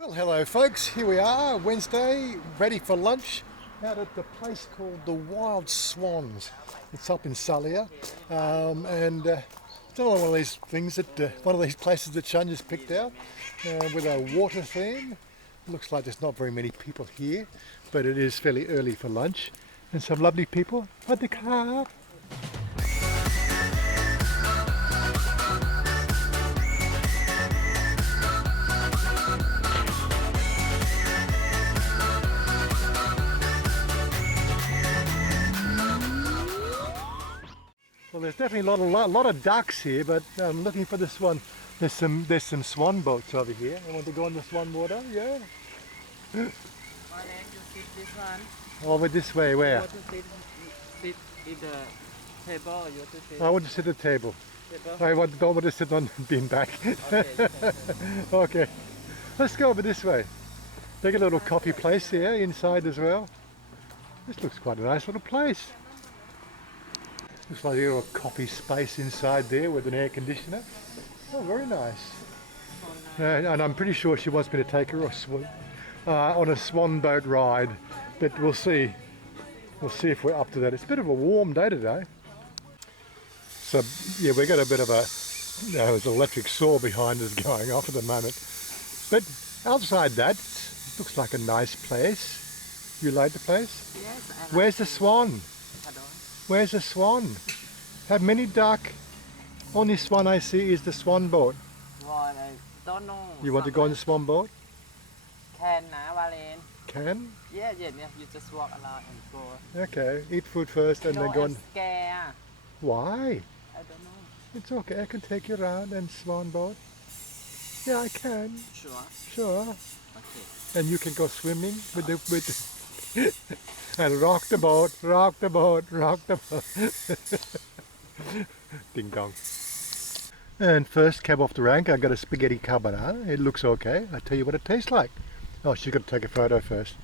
Well, hello folks, here we are, Wednesday, ready for lunch, out at the place called the Wild Swans. It's up in Salia, and it's another one of these things one of these places that Shun just picked out, with a water theme. Looks like there's not very many people here, but it is fairly early for lunch, and some lovely people at the car. Well, there's definitely a lot of ducks here, but I'm looking for this one. There's some swan boats over here. I want to go on the swan water. Yeah. Morning, you sit this one. Over this way. You Where? want to sit in the table. You want to sit I want to sit at the table. table. Don't want to sit on beanbag. Okay. Okay. Let's go over this way. They got a little coffee place here inside as well. This looks quite a nice little place. Looks like a little coffee space inside there with an air conditioner. Oh, very nice. And I'm pretty sure she wants me to take her on a swan boat ride, but we'll see. We'll see if we're up to that. It's a bit of a warm day today. So yeah, we got a bit of there's an electric saw behind us going off at the moment. But outside that, it looks like a nice place. You like the place? Yes, I like Where's the swan? Pardon? Where's the swan? Have many duck? Only swan I see is the swan boat. What? I don't know. You want to go on the swan boat? Can na, Valen? Can? Yeah. You just walk around and go. Okay, eat food first and no, then go I'm on. scared. Why? I don't know. It's okay, I can take you around and swan boat. Yeah, I can. Sure. Sure. Okay. And you can go swimming with and rock the boat, rock the boat, rock the boat. Ding dong. And first cab off the rank, I got a spaghetti carbonara. It looks okay. I'll tell you what it tastes like. Oh, she's got to take a photo first.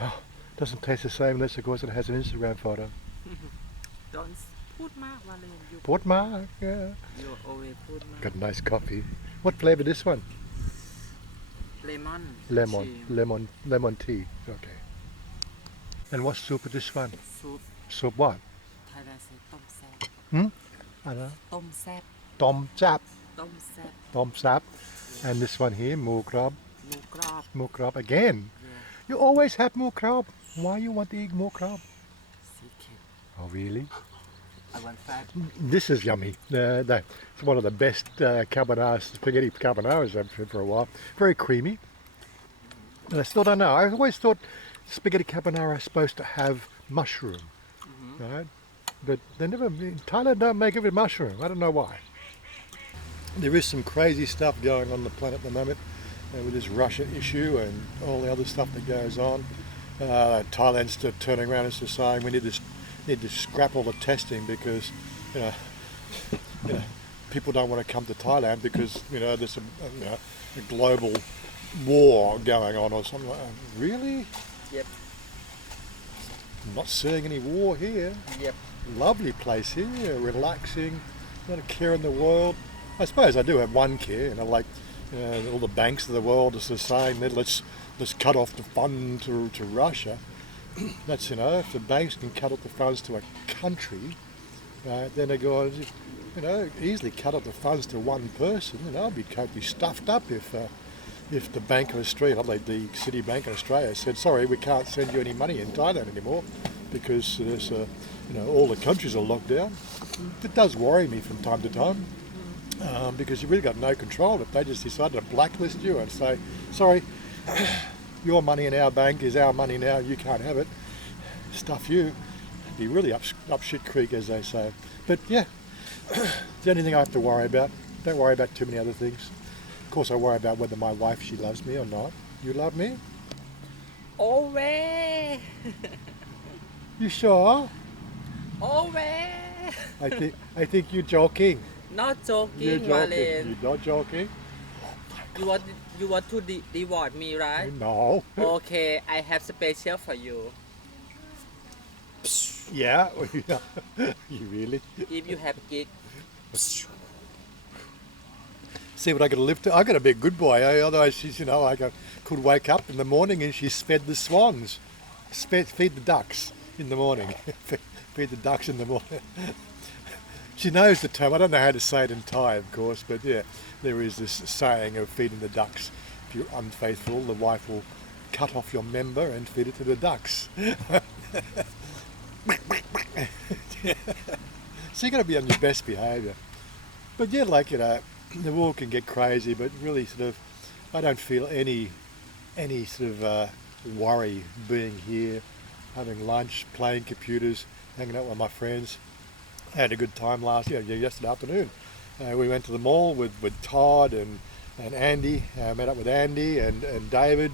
Oh, doesn't taste the same unless, of course, it has an Instagram photo. Don't put mark, Valen. You Port Mark, yeah. you always put mark. Got a nice coffee. What flavour this one? Lemon. Lemon, lemon tea. Okay. And what soup is this one? Soup. Soup what? Thailand say tom sap. I don't know. Tom sap. Tom chap. Tom sap. Tom sap. And this one here, moo crab. Mu crab. Moo crab again. Yeah. You always have moo crab. Why you want to eat moo crab? Secret. Oh, really? I want fat. This is yummy. It's one of the best spaghetti carbonaras I've had for a while. Very creamy. And I still don't know. I always thought spaghetti carbonara is supposed to have mushroom, right? But they never. Thailand don't make it with mushroom. I don't know why. There is some crazy stuff going on the planet at the moment with this Russia issue and all the other stuff that goes on. Thailand's turning around and saying we need to scrap all the testing because you know people don't want to come to Thailand because there's a global war going on or something like that. Really? Yep. I'm not seeing any war here. Yep. Lovely place here, relaxing, not a care in the world. I suppose I do have one care, like all the banks of the world are saying that let's cut off the fund to Russia. That's if the banks can cut off the funds to a country, then they go easily cut off the funds to one person. I'd be totally stuffed up if the Bank of Australia, like the City Bank of Australia, said sorry, we can't send you any money in Thailand anymore because there's all the countries are locked down. It does worry me from time to time because you've really got no control. If they just decided to blacklist you and say sorry, your money in our bank is our money now, you can't have it, stuff you, it'd be really up shit creek, as they say. But yeah, it's the only thing I have to worry about. Don't worry about too many other things. Of course I worry about whether my wife, she loves me or not. You love me? Always. You sure? Always. I think you're joking. Not joking, You're joking. Valen. You're not joking? You want to reward me, right? No. Okay, I have special for you. Yeah? You really? If you have gig. see what I could live to. I got to be a good boy, otherwise she's, you know, could wake up in the morning and she's fed the swans, feed the ducks in the morning, feed the ducks in the morning. She knows the term. I don't know how to say it in Thai, of course, but yeah, there is this saying of feeding the ducks. If you're unfaithful, the wife will cut off your member and feed it to the ducks. So you got to be on your best behaviour. But yeah, like, you know, the world can get crazy, but really sort of, I don't feel any sort of worry being here, having lunch, playing computers, hanging out with my friends. I had a good time yesterday afternoon. We went to the mall with Todd and Andy. Met up with Andy and David.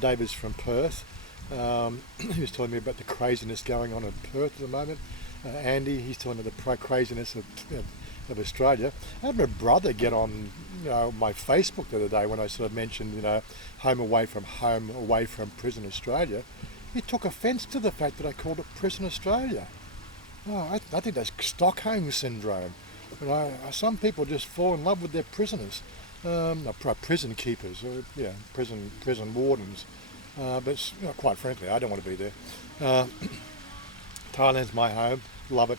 David's from Perth. He was telling me about the craziness going on in Perth at the moment. Andy, he's telling me the craziness of Australia. I had my brother get on, you know, my Facebook the other day when I sort of mentioned, you know, home, away from prison Australia. He took offence to the fact that I called it prison Australia. Oh, I think that's Stockholm syndrome. You know, some people just fall in love with their prisoners, prison keepers, or yeah, prison wardens. But you know, quite frankly, I don't want to be there. Thailand's my home. Love it.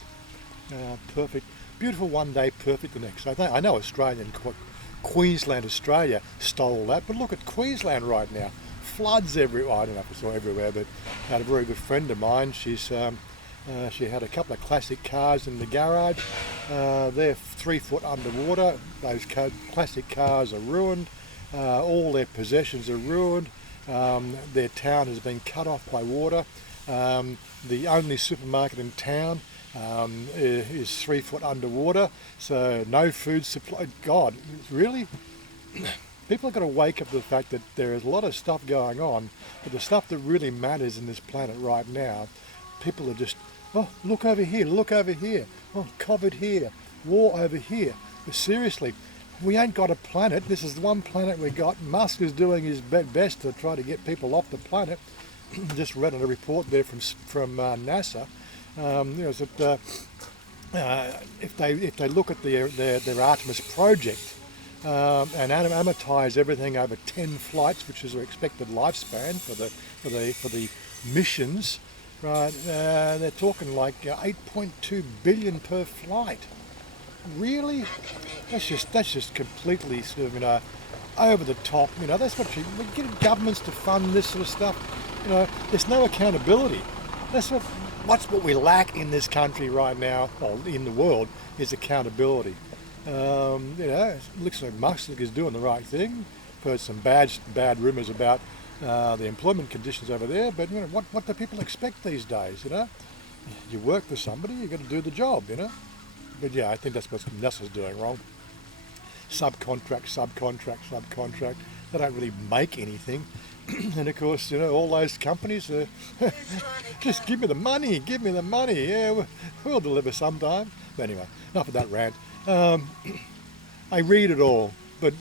Perfect. Beautiful one day, perfect the next. I know Australia and Queensland, Australia stole that, but look at Queensland right now. Floods everywhere. I don't know if it's all everywhere, but I had a very good friend of mine. She had a couple of classic cars in the garage. They're 3 foot underwater. Those classic cars are ruined. All their possessions are ruined. Their town has been cut off by water. The only supermarket in town is 3 foot underwater, so no food supply. God, really? People have got to wake up to the fact that there is a lot of stuff going on, but the stuff that really matters in this planet right now, people are just, oh, look over here, oh, COVID here, war over here. But seriously, we ain't got a planet. This is the one planet we got. Musk is doing his best to try to get people off the planet. Just read a report there from NASA. You know, that if they look at their Artemis project and amortize everything over 10 flights, which is their expected lifespan for the missions, right? They're talking like 8.2 billion per flight. Really? That's just completely sort of, you know, over the top. You know, that's what we get governments to fund this sort of stuff. You know, there's no accountability. That's what we lack in this country right now, or in the world, is accountability. You know, it looks like Musk is doing the right thing. I've heard some bad rumours about the employment conditions over there, but you know, what do people expect these days? You know, you work for somebody, you got to do the job. You know, but yeah, I think that's what NASA's doing wrong. Subcontract. They don't really make anything. And of course, you know, all those companies just give me the money. Yeah, we'll deliver sometime. But anyway, enough of that rant. I read it all, but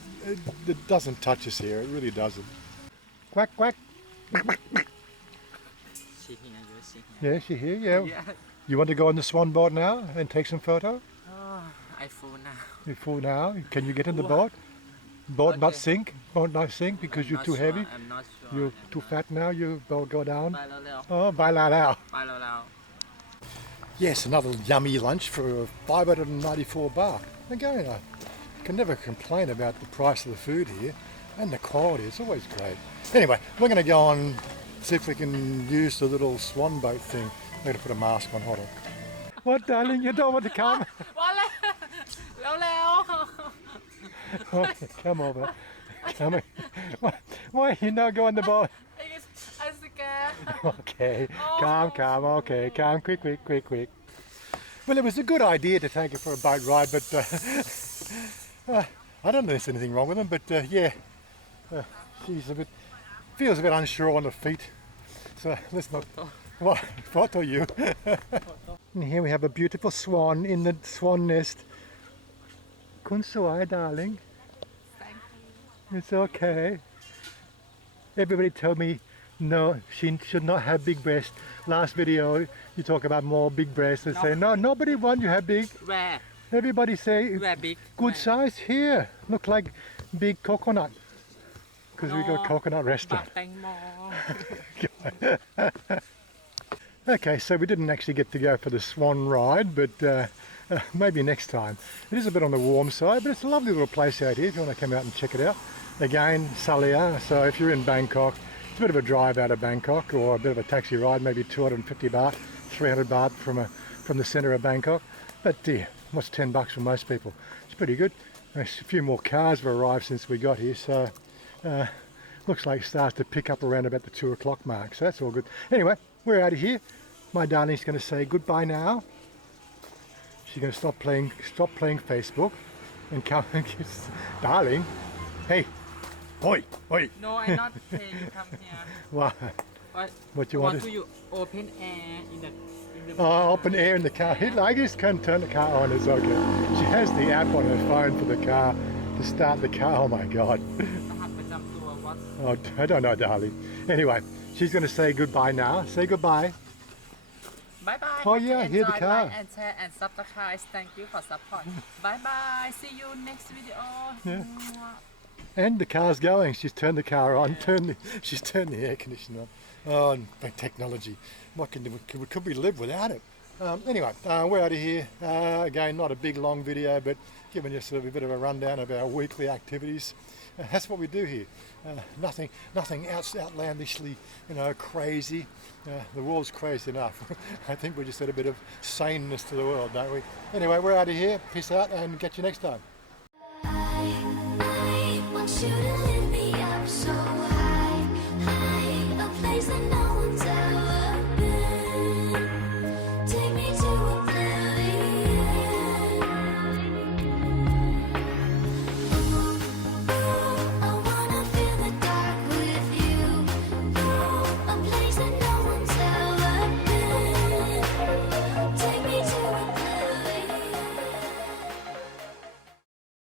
it doesn't touch us here. It really doesn't. Quack, quack. She here. Yeah, she here, yeah. Yeah. You want to go on the swan boat now and take some photo? Oh, I full now. You're full now. Can you get in the boat? Boat not sink? Boat not sink because you're too heavy? I'm not sure. You're too fat now? You go down? ไปแล้ว Oh, bye lao. ไปแล้ว Yes, another yummy lunch for 594 baht. Again, I can never complain about the price of the food here and the quality. It's always great. Anyway, we're going to go on, see if we can use the little swan boat thing. I'm going to put a mask on. Hold on. What, darling? You don't want to come? แล้ว Okay, come over. Come in. Why are you not going the boat? I'm scared. Okay, calm, okay, calm, quick. Well, it was a good idea to take her for a boat ride, but I don't know if there's anything wrong with them, but yeah, she's feels a bit unsure on her feet, so let's not, what, photo you. And here we have a beautiful swan in the swan nest. Kun suai, darling. Thank you. It's okay. Everybody told me no, she should not have big breasts. Last video you talk about more big breasts and say no, nobody wants you have big. Where? Everybody say Very big. good size here. Look like big coconut. Because we got No. coconut บัก restaurant. แตงโม Okay, so we didn't actually get to go for the swan ride, but maybe next time. It is a bit on the warm side, but it's a lovely little place out here if you want to come out and check it out. Again, Salia, so if you're in Bangkok, it's a bit of a drive out of Bangkok or a bit of a taxi ride, maybe 250 baht, 300 baht from the centre of Bangkok. But what's 10 bucks for most people? It's pretty good. There's a few more cars have arrived since we got here, so looks like it starts to pick up around about the 2 o'clock mark, so that's all good. Anyway, we're out of here. My darling's going to say goodbye now. She's going to stop playing Facebook and come and kiss. Darling, hey, oi, oi. No I not pay you come here What? What What you want want? to you open air in the Oh, open air in the car. I just can't turn the car on. It's okay. She has the app on her phone for the car to start the car. Oh my God. รหัสประจำตัว what Oh, I don't know, darling. Anyway, she's going to say goodbye now. Say goodbye. Bye bye. Oh, yeah, hear the car. Like and share and subscribe. Thank you for support. Bye bye. See you next video. Yeah. And the car's going. She's turned the car on. She's turned the air conditioner on. Oh, and technology. What could we live without it? Anyway, we're out of here. Again, not a big long video, but giving you sort of a bit of a rundown of our weekly activities. That's what we do here. Nothing outlandishly, crazy. The world's crazy enough. I think we just add a bit of saneness to the world, don't we? Anyway, we're out of here. Peace out and catch you next time. I want you to live.